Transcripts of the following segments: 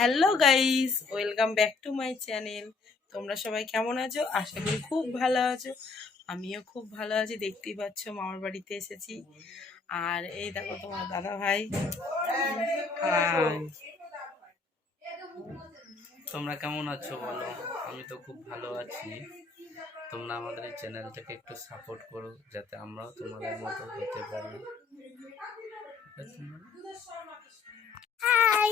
Hello guys, welcome back to my channel. তোমরা সবাই কেমন আছো? আশা করি খুব ভালো আছো। আমিও খুব ভালো আছি। দেখতেই পাচ্ছ মামার বাড়িতে এসেছি। আর এই দেখো তোমার দাদা ভাই। হাই, তোমরা কেমন আছো বলো? আমি তো খুব ভালো আছি। তোমরা আমাদের এই চ্যানেলটাকে একটু সাপোর্ট করো যাতে আমরাও তোমাদের মতো হতে পারি। হাই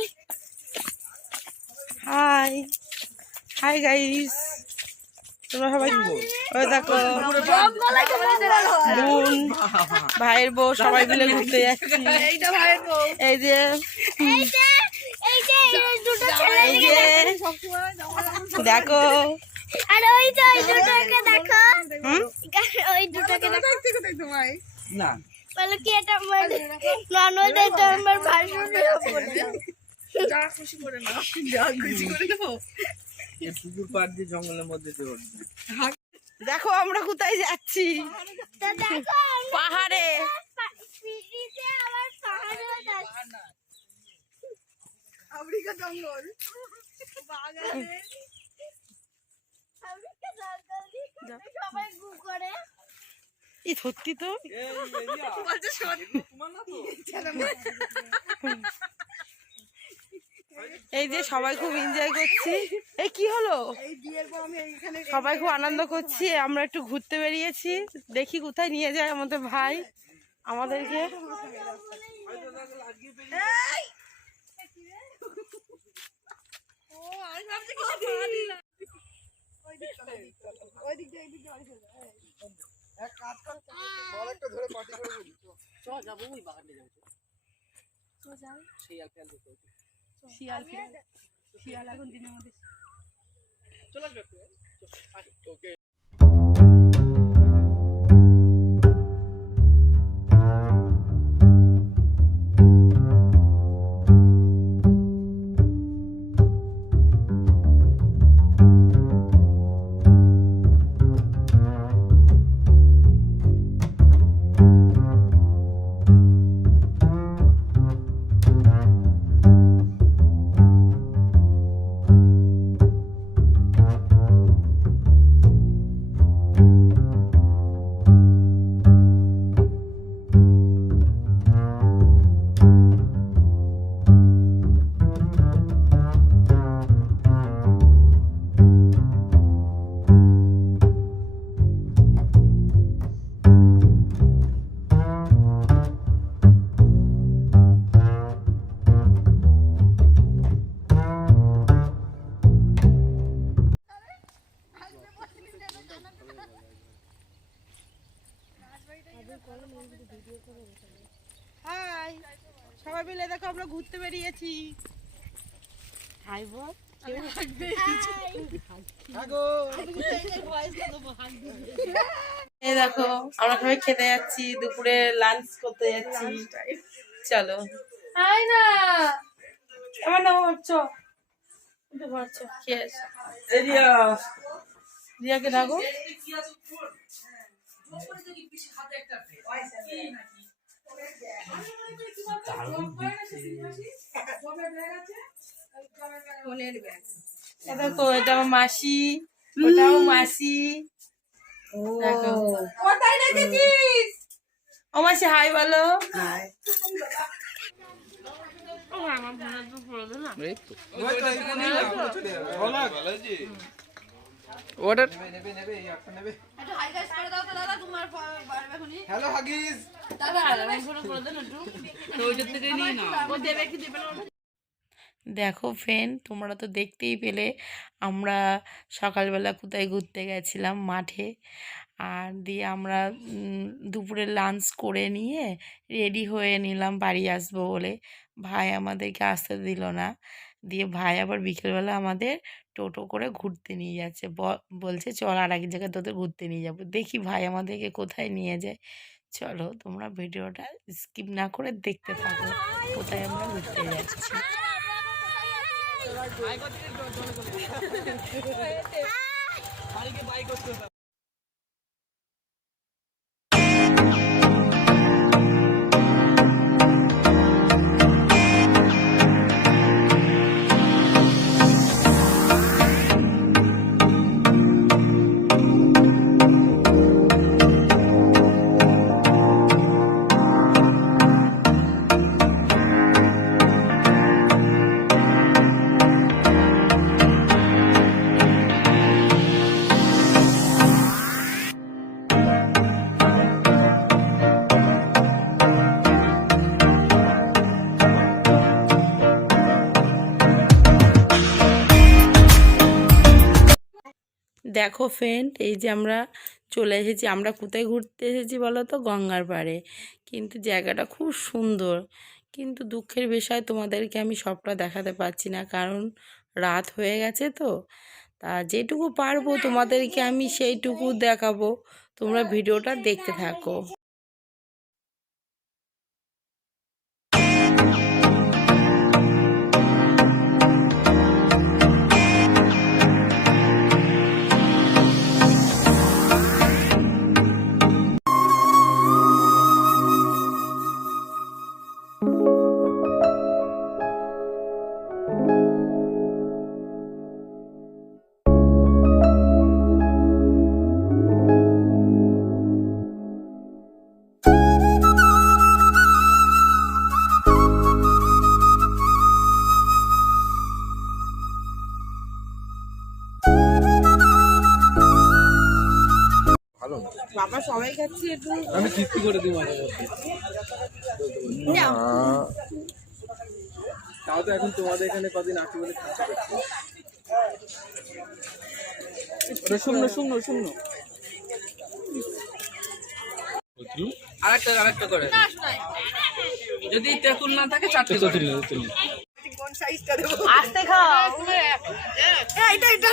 হাই হাই গাইস, তোমরা সবাই ওই দেখো বোন ভাইয়ের বউ সবাই মিলে ঘুরতে যাচ্ছি। এই যে দেখো, আর ওই যে ওই দুটোকে দেখো, ওই দুটোকে দেখো না বলো কি এটা আমার ননদ, এটা আমার ভাসুর। যা খুশি করে না, যা খুশি করে নেবো। এই পুকুর পাড় দিয়ে জঙ্গলের মধ্যে দিয়ে উঠবে। দেখো আমরা কোথায় যাচ্ছি। তো দেখো পাহাড়ে। সিঁড়িতে আবার পাহাড়েও যাচ্ছি। আমেরিকা জঙ্গল, বাগানে আমেরিকা জঙ্গল দিয়ে সবাই গু করে। এই সত্যি তো, বলছে শোন তোমার না তো এই যে সবাই খুব এনজয় করছি। এই কি হলো, এই বিয়ের পর আমি এইখানে সবাই খুব আনন্দ করছি। আমরা একটু ঘুরতে বেরিয়েছি, দেখি কোথায় নিয়ে যায় আমাদের ভাই আমাদেরকে। ও আমি ভাবছি কি পানি না, ওই দিক চলো, ওই দিক দিয়ে এই দিক দিয়ে বাড়ি চলে যায়। এক কাজ কর, বল একটা ধরে পার্টি করে বলি চ যাবো ওই বাগানে যাবো তো যাও শিয়াল ফেল দিতে শিয়াল শিয়াল এখন দিনের মধ্যে চলো ওকে। হাই, সবাই মিলে দেখো আমরা ঘুরতে বেরিয়েছি। হাই বল। এই দেখো আমরা সবাই খেতে যাচ্ছি, দুপুরে লাঞ্চ করতে যাচ্ছি। চলো হাই না আমার নাম হচ্ছ খেয়ে আসি। রিয়াকে ডাকো। দেখো এটা আমার মাসি, ওটাও মাসি। দেখো ও মাসি হাই বলো। হ্যালো হাগিস, দেখো ফ্রেন্ড, তোমরা তো দেখতেই পেলে আমরা সকালবেলা কোথায় ঘুরতে গেছিলাম, মাঠে। আর দিয়ে আমরা দুপুরে লাঞ্চ করে নিয়ে রেডি হয়ে নিলাম বাড়ি আসবো বলে। ভাই আমাদেরকে আসতে দিল না, দিয়ে ভাই আবার বিকেলবেলা আমাদের টোটো করে ঘুরতে নিয়ে যাচ্ছে। বলছে চল আর এক জায়গায় তোদের ঘুরতে নিয়ে যাবো। দেখি ভাই আমাদেরকে কোথায় নিয়ে যায়। চলো তোমরা ভিডিওটা স্কিপ না করে দেখতে থাকো কোথায় আমরা ঘুরতে যাচ্ছি। দেখো ফ্রেন্ড, এই যে আমরা চলে এসেছি। আমরা কোথায় ঘুরতে এসেছি বলো তো? গঙ্গার পাড়ে। কিন্তু জায়গাটা খুব সুন্দর, কিন্তু দুঃখের বিষয় তোমাদেরকে আমি সবটা দেখাতে পারছি না, কারণ রাত হয়ে গেছে তো। তা যেটুকু পারবো তোমাদেরকে আমি সেইটুকু দেখাবো, তোমরা ভিডিওটা দেখতে থাকো। বাবা সবাই খাচ্ছি একটু। আমি তৃপ্তি করে দিই মাঝে মধ্যে। তাও তো এখন তোমাদের এখানে কদিন আছি বলে খাচ্ছি। ওটা শূন্য শূন্য শূন্য। আরেকটা করে যদি তেঁতুল না থাকে 4টে করে। কোন সাইজটা দেবো? আস্তে খাও। এটা একটু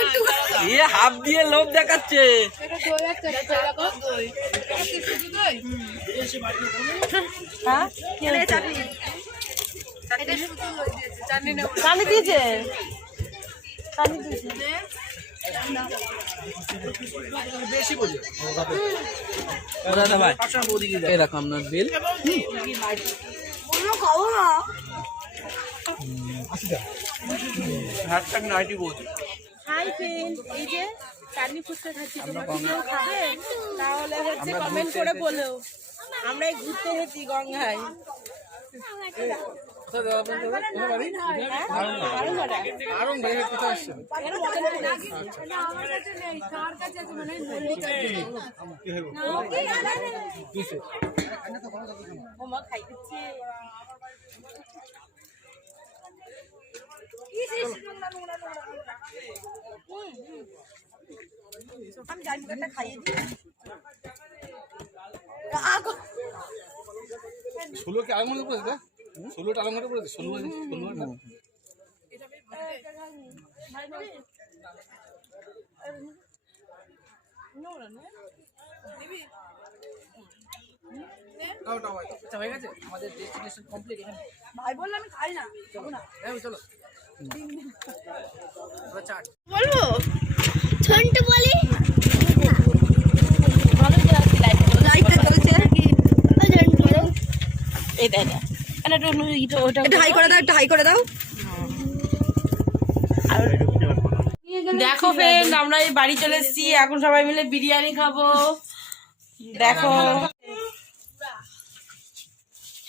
এ হাফ দিয়ে লোভ দেখাচ্ছে। হ্যাঁ চাটনি দিয়েছে। দাদা ভাই এরকম আপনার বিল। খাবো না। হাই ফ্রেন্ড, এই যে চাটনি ফুচকা খাচ্ছি, তোমরা কি কেউ খাবে? তাহলে হচ্ছে কমেন্ট করে বলো। আমরা এই ঘুরতে এসেছি গঙ্গায়। আমি যাই মুখটা খাইয়ে দিই। ষোলোকে আলম মধ্যে পড়েছে, 16টা আলম মধ্যে পড়েছে, 16 হয়ে গেছে আমাদের ডেস্টিনেশন কমপ্লিট। এখানে ভাই বললো আমি খাই না, চলো না, চলো বলবো ঝন্টু বলি লাইটটা জ্বলছে কি? ঝন্টু এই দেখ ওটা একটু হাই করে দাও, একটু হাই করে দাও। দেখো ফ্রেন্ড, আমরা এই বাড়ি চলে এসেছি। এখন সবাই মিলে বিরিয়ানি খাবো। দেখো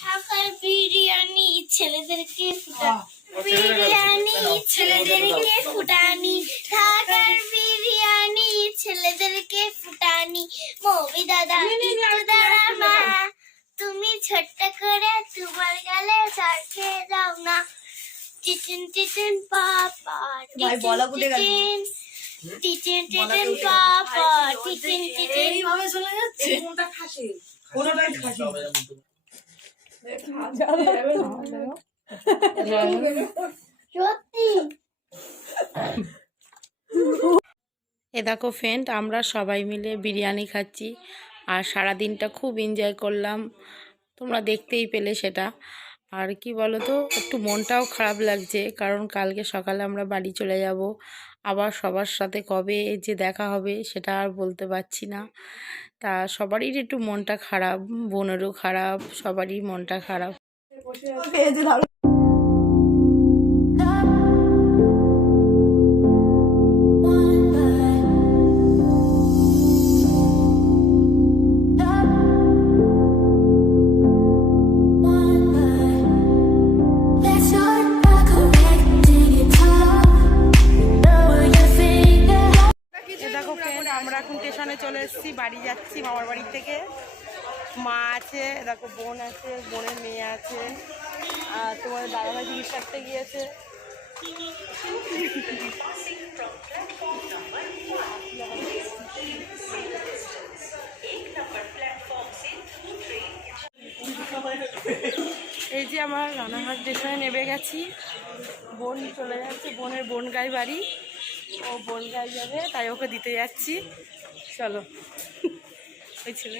ঢাকার বিরিয়ানি ছেলেদেরকে বিরিয়ানি ছেলেদেরকে ফুটানি, ঢাকার বিরিয়ানি ছেলেদেরকে ফুটানি। মৌবি দাদা একটু দাঁড়া মা, তুমি ছোট্ট করে তোমার গালে চড় খেয়ে দাও না। টিটিন টিটিন পাপা টিটিন টিটিন টিটিন টিটিন পাপা টিটিন টিটিন। এইভাবে চলে যাচ্ছে। কোনটা খাসি? কোনটাই খাসি। সত্যি এ দেখো ফ্রেন্ড, আমরা সবাই মিলে বিরিয়ানি খাচ্ছি আর সারা দিনটা খুব এনজয় করলাম। তোমরা দেখতেই পেলে সেটা। আর কি বলো তো, একটু মনটাও খারাপ লাগছে, কারণ কালকে সকালে আমরা বাড়ি চলে যাব। আবার সবার সাথে কবে যে দেখা হবে সেটা আর বলতে পারছি না। তা সবারই একটু মনটা খারাপ, বোনেরও খারাপ, সবারই মনটা খারাপ। পেয়েছে ধরো। দেখো ফ্রেন্ড, আমরা এখন স্টেশনে চলে এসেছি, বাড়ি যাচ্ছি মামার বাড়ি থেকে। মা আছে, দেখো বোন আছে, বোনের মেয়ে আছে, আর তোমার দাদাভাই চিকিৎসা করতে গিয়েছে। এই যে আমার রানাঘাট স্টেশনে নেমে গেছি। বোন চলে যাচ্ছে, বোনের বনগাই বাড়ি, ও বনগাই যাবে তাই ওকে দিতে যাচ্ছি। চলো ওই ছেলে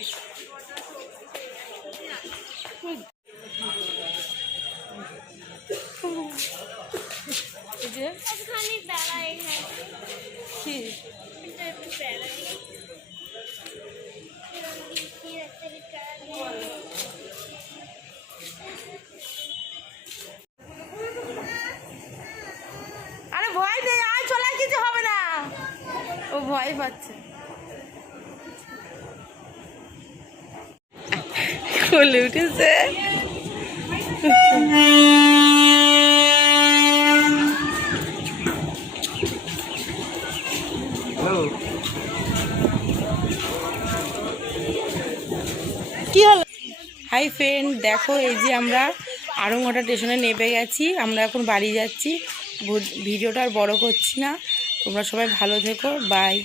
এই যে একটুখানি বেড়াই হ্যাঁ কি একটু বেড়াই আরে ভয় নেই, আর চলে কিছু হবে না। ও ভয় পাচ্ছে। কোলে উঠেছে। কি হলো? হাই ফ্রেন্ড, দেখো এই যে আমরা আড়ংঘাটা স্টেশনে নেমে গেছি। আমরা এখন বাড়ি যাচ্ছি। ভিডিওটা আর বড় করছি না। তোমরা সবাই ভালো থেকো, বাই।